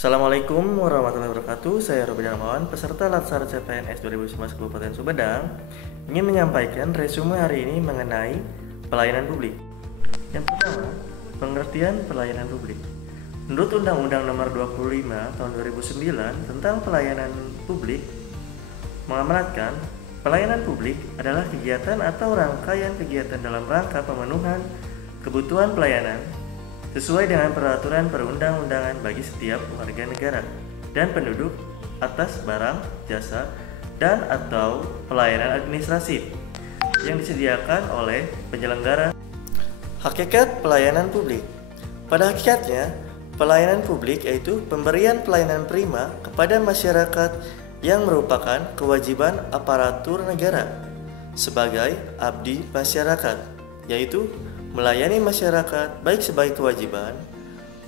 Assalamualaikum warahmatullahi wabarakatuh. Saya Robin Darmawan, peserta Latsar CPNS 2019 Kabupaten Sumedang, ingin menyampaikan resume hari ini mengenai pelayanan publik. Yang pertama, pengertian pelayanan publik. Menurut Undang-Undang Nomor 25 Tahun 2009 tentang pelayanan publik mengamanatkan pelayanan publik adalah kegiatan atau rangkaian kegiatan dalam rangka pemenuhan kebutuhan pelayanan sesuai dengan peraturan perundang-undangan bagi setiap warga negara dan penduduk atas barang, jasa, dan atau pelayanan administratif yang disediakan oleh penyelenggara. Hakikat pelayanan publik. Pada hakikatnya, pelayanan publik yaitu pemberian pelayanan prima kepada masyarakat yang merupakan kewajiban aparatur negara sebagai abdi masyarakat, yaitu melayani masyarakat baik sebagai kewajiban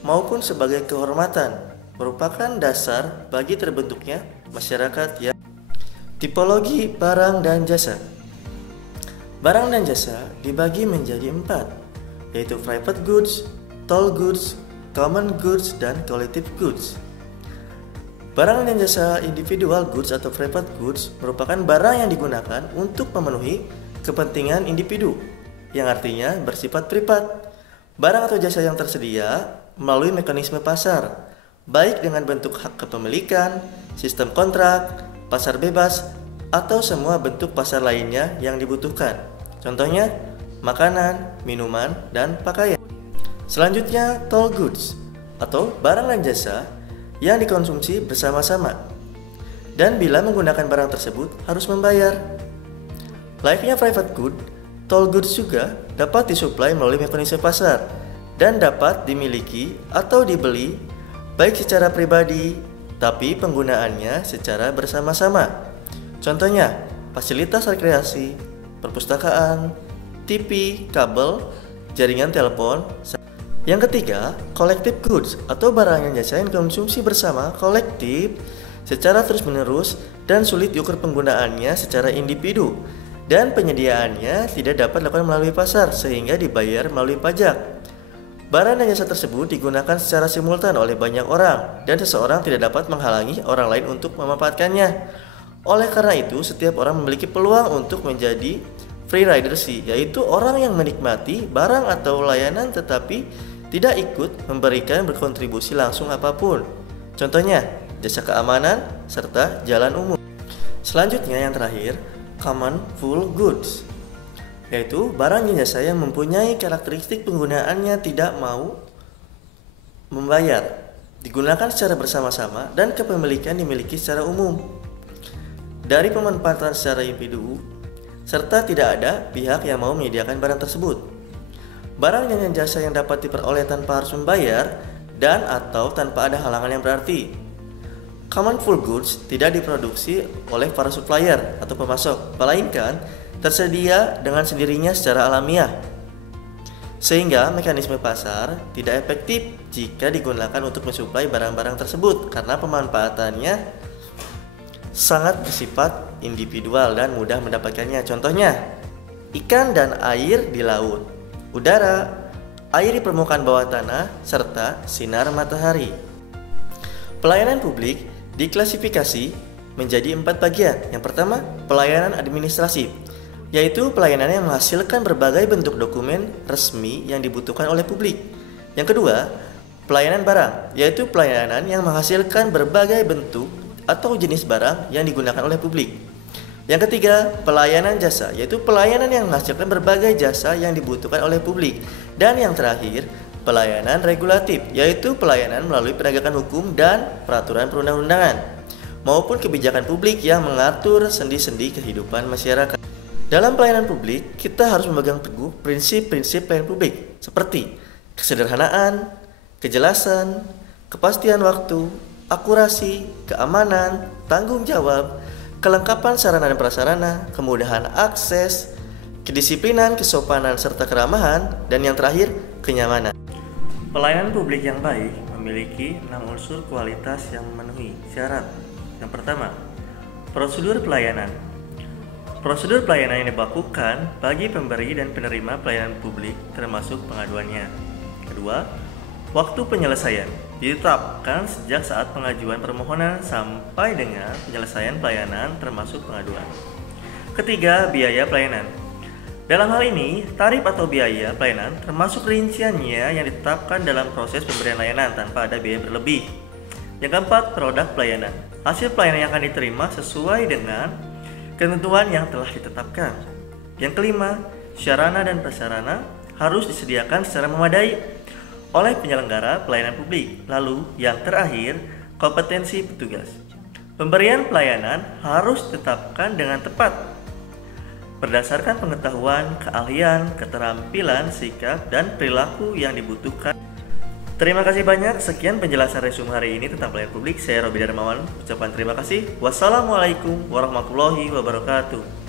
maupun sebagai kehormatan, merupakan dasar bagi terbentuknya masyarakat yang. Tipologi barang dan jasa. Barang dan jasa dibagi menjadi 4, yaitu private goods, toll goods, common goods, dan collective goods. Barang dan jasa individual goods atau private goods merupakan barang yang digunakan untuk memenuhi kepentingan individu, yang artinya bersifat privat. Barang atau jasa yang tersedia melalui mekanisme pasar, baik dengan bentuk hak kepemilikan, sistem kontrak, pasar bebas, atau semua bentuk pasar lainnya yang dibutuhkan. Contohnya, makanan, minuman, dan pakaian. Selanjutnya, toll goods atau barang dan jasa yang dikonsumsi bersama-sama, dan bila menggunakan barang tersebut harus membayar. Layaknya private good, toll goods juga dapat disuplai melalui mekanisme pasar dan dapat dimiliki atau dibeli baik secara pribadi, tapi penggunaannya secara bersama-sama. Contohnya, fasilitas rekreasi, perpustakaan, TV, kabel, jaringan telepon. Yang ketiga, collective goods atau barang dan jasa yang dikonsumsi bersama kolektif secara terus-menerus dan sulit diukur penggunaannya secara individu, dan penyediaannya tidak dapat dilakukan melalui pasar sehingga dibayar melalui pajak. Barang dan jasa tersebut digunakan secara simultan oleh banyak orang dan seseorang tidak dapat menghalangi orang lain untuk memanfaatkannya. Oleh karena itu, setiap orang memiliki peluang untuk menjadi free rider, yaitu orang yang menikmati barang atau layanan tetapi tidak ikut memberikan berkontribusi langsung apapun. Contohnya, jasa keamanan serta jalan umum. Selanjutnya yang terakhir, common full goods, yaitu barang dan jasa yang mempunyai karakteristik penggunaannya tidak mau membayar, digunakan secara bersama-sama, dan kepemilikan dimiliki secara umum dari pemanfaatan secara individu, serta tidak ada pihak yang mau menyediakan barang tersebut. Barang dan jasa yang dapat diperoleh tanpa harus membayar dan atau tanpa ada halangan yang berarti. Common full goods tidak diproduksi oleh para supplier atau pemasok, melainkan tersedia dengan sendirinya secara alamiah, sehingga mekanisme pasar tidak efektif jika digunakan untuk mensuplai barang-barang tersebut karena pemanfaatannya sangat bersifat individual dan mudah mendapatkannya. Contohnya, ikan dan air di laut, udara, air di permukaan bawah tanah, serta sinar matahari. Pelayanan publik diklasifikasi menjadi 4 bagian. Yang pertama, pelayanan administratif, yaitu pelayanan yang menghasilkan berbagai bentuk dokumen resmi yang dibutuhkan oleh publik. Yang kedua, pelayanan barang, yaitu pelayanan yang menghasilkan berbagai bentuk atau jenis barang yang digunakan oleh publik. Yang ketiga, pelayanan jasa, yaitu pelayanan yang menghasilkan berbagai jasa yang dibutuhkan oleh publik. Dan yang terakhir, pelayanan regulatif, yaitu pelayanan melalui penegakan hukum dan peraturan perundang-undangan maupun kebijakan publik yang mengatur sendi-sendi kehidupan masyarakat. Dalam pelayanan publik, kita harus memegang teguh prinsip-prinsip pelayanan publik seperti kesederhanaan, kejelasan, kepastian waktu, akurasi, keamanan, tanggung jawab, kelengkapan sarana dan prasarana, kemudahan akses, kedisiplinan, kesopanan, serta keramahan, dan yang terakhir, kenyamanan. Pelayanan publik yang baik memiliki 6 unsur kualitas yang memenuhi syarat. Yang pertama, prosedur pelayanan. Prosedur pelayanan yang dibakukan bagi pemberi dan penerima pelayanan publik termasuk pengaduannya. Kedua, Waktu penyelesaian ditetapkan sejak saat pengajuan permohonan sampai dengan penyelesaian pelayanan termasuk pengaduan. Ketiga, biaya pelayanan. Dalam hal ini, tarif atau biaya pelayanan termasuk rinciannya yang ditetapkan dalam proses pemberian layanan tanpa ada biaya berlebih. Yang keempat, produk pelayanan. Hasil pelayanan yang akan diterima sesuai dengan ketentuan yang telah ditetapkan. Yang kelima, sarana dan prasarana harus disediakan secara memadai oleh penyelenggara pelayanan publik. Lalu, yang terakhir, kompetensi petugas. Pemberian pelayanan harus ditetapkan dengan tepat berdasarkan pengetahuan, keahlian, keterampilan, sikap, dan perilaku yang dibutuhkan. Terima kasih banyak. Sekian penjelasan resume hari ini tentang pelayanan publik. Saya Robi Darmawan. Ucapan terima kasih. Wassalamualaikum warahmatullahi wabarakatuh.